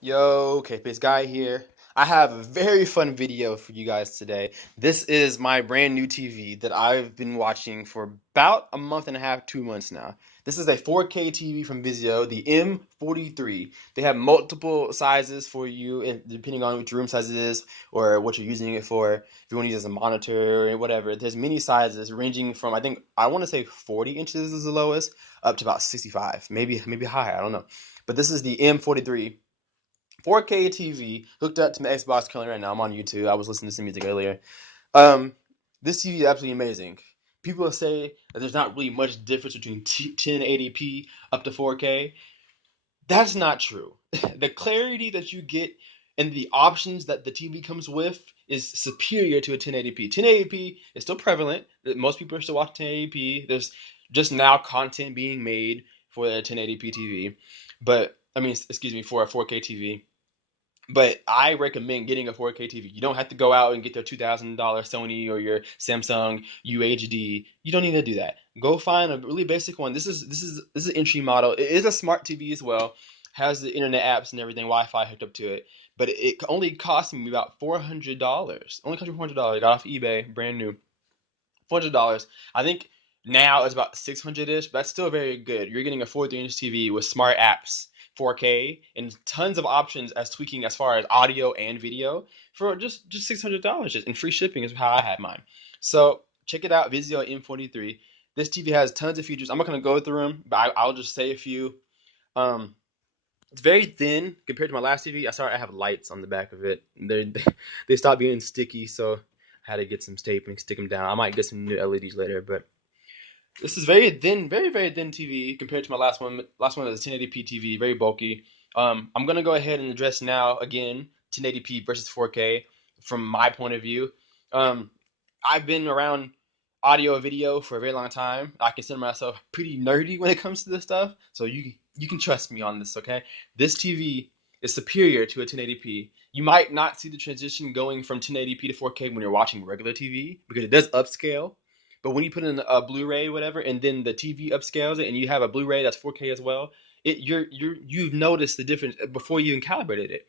Yo, Kpaceguy here. I have a very fun video for you guys today. This is my brand new TV that I've been watching for about a month and a half, 2 months now. This is a 4K TV from Vizio, the M43. They have multiple sizes for you, and depending on which room size it is or what you're using it for. If you want to use it as a monitor or whatever, there's many sizes ranging from I want to say 40 inches is the lowest, up to about 65, maybe higher. I don't know. But this is the M43. 4K TV hooked up to my Xbox currently right now. I'm on YouTube. I was listening to some music earlier. Um, this TV is absolutely amazing. People say that there's not really much difference between 1080p up to 4K. That's not true. The clarity that you get and the options that the TV comes with is superior to a 1080p. 1080p is still prevalent. Most people are still watching 1080p. There's just now content being made for a 1080p TV. But I mean, excuse me, for a 4K TV. But I recommend getting a 4K TV. You don't have to go out and get the $2,000 Sony or your Samsung UHD. You don't need to do that. Go find a really basic one. This is an entry model. It is a smart TV as well. Has the internet apps and everything, Wi-Fi hooked up to it. But it only cost me about $400. Only cost me $400. Got off eBay, brand new. $400. I think now it's about 600-ish, but that's still very good. You're getting a 43-inch TV with smart apps, 4K, and tons of options as tweaking as far as audio and video for just $600, and free shipping is how I had mine. So check it out, Vizio M43. This TV has tons of features. I'm not gonna go through them, but I'll just say a few. Um, it's very thin compared to my last TV. I have lights on the back of it. They stopped being sticky, so I had to get some tape and stick them down. I might get some new LEDs later, but this is very thin, very thin TV compared to my last one. Last one was a 1080p TV, very bulky. I'm gonna go ahead and address now again 1080p versus 4K from my point of view. Um, I've been around audio video for a very long time. I consider myself pretty nerdy when it comes to this stuff, so you can trust me on this, okay? This TV is superior to a 1080p. You might not see the transition going from 1080p to 4K when you're watching regular TV because it does upscale. But when you put in a Blu-ray, whatever, and then the TV upscales it, and you have a Blu-ray that's 4K as well, you've noticed the difference before you even calibrated it.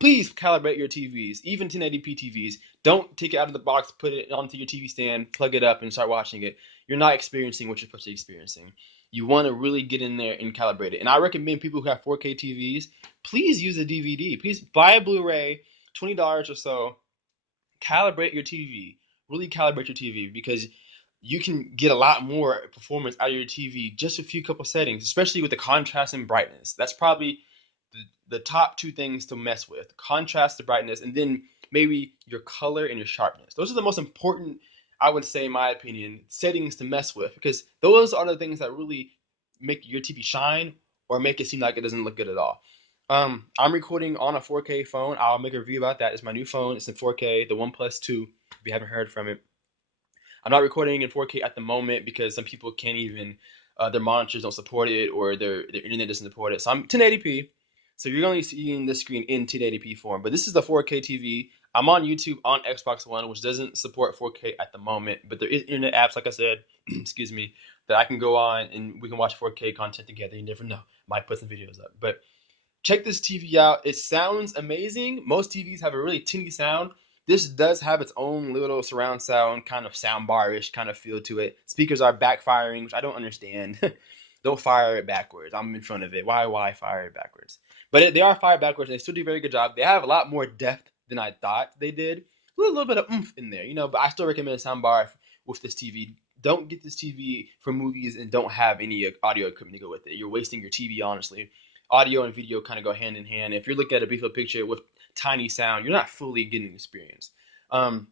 Please calibrate your TVs, even 1080p TVs. Don't take it out of the box, put it onto your TV stand, plug it up, and start watching it. You're not experiencing what you're supposed to be experiencing. You want to really get in there and calibrate it. And I recommend people who have 4K TVs, please use a DVD. Please buy a Blu-ray, $20 or so. Calibrate your TV. Really calibrate your TV because you can get a lot more performance out of your TV just a few couple settings, especially with the contrast and brightness. That's probably the top two things to mess with: contrast, the brightness, and then maybe your color and your sharpness. Those are the most important, I would say, in my opinion, settings to mess with because those are the things that really make your TV shine or make it seem like it doesn't look good at all. I'm recording on a 4K phone. I'll make a review about that. It's my new phone. It's in 4K, the OnePlus 2. If you haven't heard from it, I'm not recording in 4K at the moment because some people can't even their monitors don't support it or their internet doesn't support it. So I'm 1080p. So you're only seeing this screen in 1080p form. But this is the 4K TV. I'm on YouTube on Xbox One, which doesn't support 4K at the moment. But there is internet apps, like I said, excuse me, that I can go on and we can watch 4K content together. You never know. Might put some videos up. But check this TV out. It sounds amazing. Most TVs have a really tinny sound. This does have its own little surround sound, kind of sound bar-ish kind of feel to it. Speakers are backfiring, which I don't understand. Don't fire it backwards. I'm in front of it. Why fire it backwards? But they are fired backwards, and they still do a very good job. They have a lot more depth than I thought they did. A little bit of oomph in there, but I still recommend a sound bar with this TV. Don't get this TV for movies and don't have any audio equipment to go with it. You're wasting your TV, honestly. Audio and video kind of go hand in hand. If you're looking at a beautiful picture with tiny sound, you're not fully getting the experience. Um,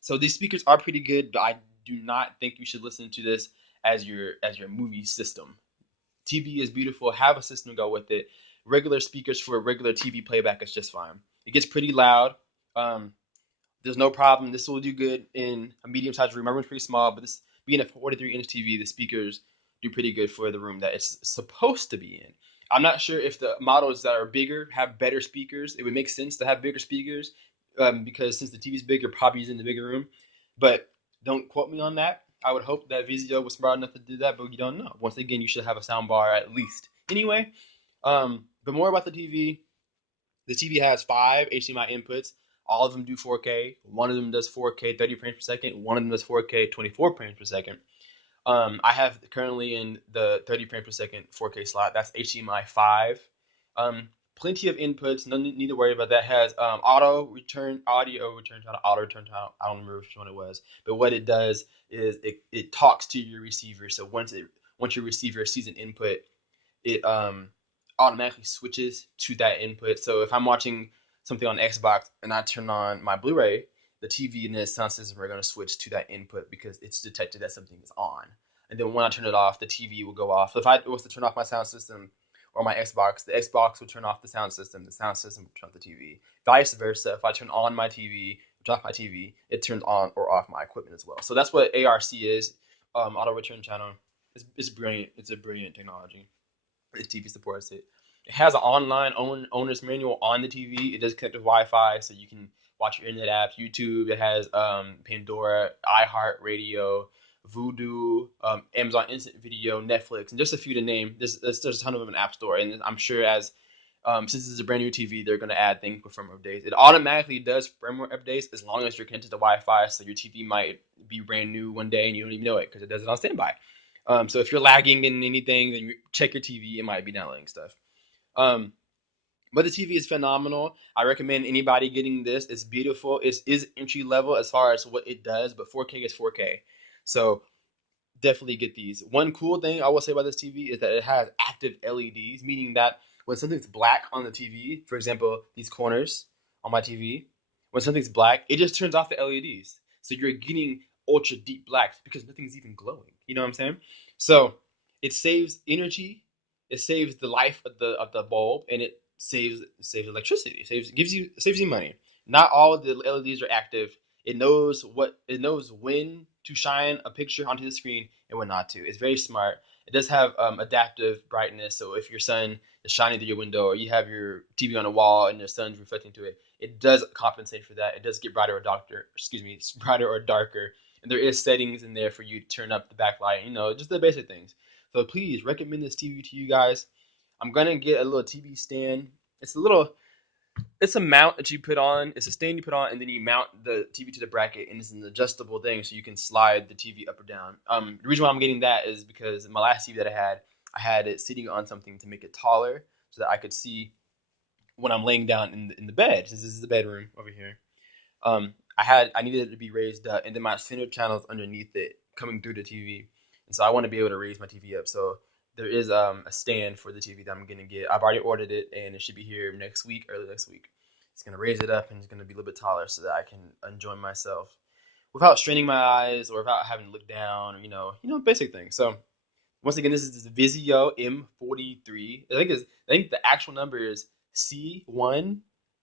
so these speakers are pretty good, but I do not think you should listen to this as your movie system. TV is beautiful. Have a system to go with it. Regular speakers for regular TV playback is just fine. It gets pretty loud. Um, there's no problem. This will do good in a medium-sized room. My room's pretty small, but this being a 43-inch TV, the speakers do pretty good for the room that it's supposed to be in. I'm not sure if the models that are bigger have better speakers. It would make sense to have bigger speakers because since the TV's big, you're probably using the bigger room. But don't quote me on that. I would hope that Vizio was smart enough to do that, but you don't know. Once again, you should have a sound bar at least. Anyway, but more about the TV. The TV has 5 HDMI inputs. All of them do 4K. One of them does 4K 30 frames per second. One of them does 4K 24 frames per second. I have currently in the 30 frames per second 4K slot. That's HDMI 5. Plenty of inputs. No need to worry about that. Has audio return channel, auto return channel. I don't remember which one it was, but what it does is it talks to your receiver. So once your receiver sees an input, it automatically switches to that input. So if I'm watching something on Xbox and I turn on my Blu-ray, the TV and the sound system are going to switch to that input because it's detected that something is on. And then when I turn it off, the TV will go off. So if I was to turn off my sound system or my Xbox, the Xbox would turn off the sound system would turn off the TV. Vice versa. If I turn on my TV, turn off my TV, it turns on or off my equipment as well. So that's what ARC is, auto return channel. It's brilliant. It's a brilliant technology. Its TV supports it. It has an online owner's manual on the TV. It does connect to Wi-Fi, so you can watch your internet apps, YouTube. It has Pandora, iHeartRadio, Vudu, Amazon Instant Video, Netflix, and just a few to name. There's a ton of them in the App Store, and I'm sure as since it's a brand new TV, they're going to add things with firmware updates. It automatically does firmware updates as long as you're connected to Wi-Fi, so your TV might be brand new one day and you don't even know it because it does it on standby. So if you're lagging in anything, then you check your TV. It might be downloading stuff. Um, but the TV is phenomenal. I recommend anybody getting this. It's beautiful. It is entry level as far as what it does, but 4K is 4K. So definitely get these. One cool thing I will say about this TV is that it has active LEDs, meaning that when something's black on the TV, for example, these corners on my TV, when something's black, it just turns off the LEDs. So you're getting ultra deep blacks because nothing's even glowing. You know what I'm saying? So it saves energy, it saves the life of the bulb, and it saves electricity. Saves you money. Not all of the LEDs are active. It knows when to shine a picture onto the screen and when not to. It's very smart. It does have adaptive brightness, so if your sun is shining through your window or you have your TV on a wall and the sun's reflecting to it, it does compensate for that. It does get brighter or darker. And there is settings in there for you to turn up the backlight, just the basic things. So please recommend this TV to you guys. I'm gonna get a little TV stand. It's a mount that you put on. It's a stand you put on, and then you mount the TV to the bracket, and it's an adjustable thing, so you can slide the TV up or down. The reason why I'm getting that is because my last TV that I had it sitting on something to make it taller, so that I could see when I'm laying down in the bed. This is the bedroom over here. I needed it to be raised up, and then my center channels underneath it coming through the TV, and so I want to be able to raise my TV up. So there is a stand for the TV that I'm gonna get. I've already ordered it, and it should be here next week, early next week. It's gonna raise it up, and it's gonna be a little bit taller so that I can enjoy myself without straining my eyes or without having to look down, or basic things. So once again, this is the Vizio M43. I think the actual number is C1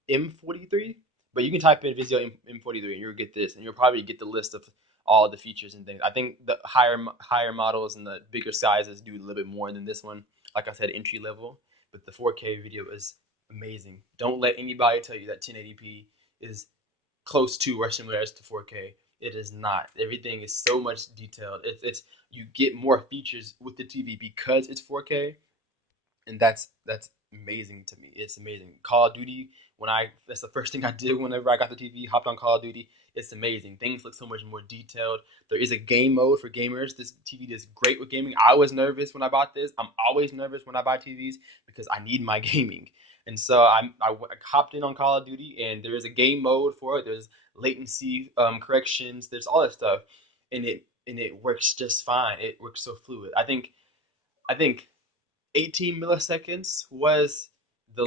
M43, but you can type in Vizio M43 and you'll get this, and you'll probably get the list of all the features and things. I think the higher models and the bigger sizes do a little bit more than this one. Like I said, entry level, but the 4K video is amazing. Don't let anybody tell you that 1080p is close to or similar as to 4K. It is not. Everything is so much detailed. It's you get more features with the TV because it's 4K, and that's amazing to me. It's amazing. Call of Duty, that's the first thing I did whenever I got the TV, hopped on Call of Duty. It's amazing. Things look so much more detailed. There is a game mode for gamers. This TV is great with gaming. I was nervous when I bought this. I'm always nervous when I buy TVs because I need my gaming. And so I hopped in on Call of Duty, and there is a game mode for it. There's latency corrections. There's all that stuff, and it works just fine. It works so fluid. I think 18 milliseconds was the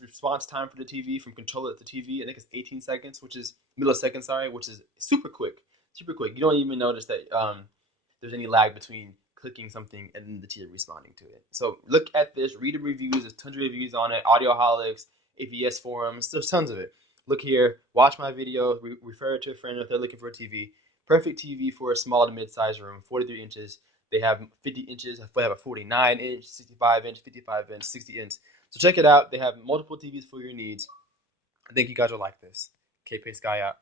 response time for the TV from controller to TV. I think it's 18 seconds, which is milliseconds, sorry, which is super quick, super quick. You don't even notice that there's any lag between clicking something and then the TV responding to it. So look at this, read the reviews. There's tons of reviews on it. Audioholics, AVS forums. There's tons of it. Look here, watch my video, refer it to a friend if they're looking for a TV. Perfect TV for a small to mid-sized room, 43 inches. They have 50 inches. They have a 49 inch, 65 inch, 55 inch, 60 inch. So check it out. They have multiple TVs for your needs. I think you guys will like this. Kpaceguy out.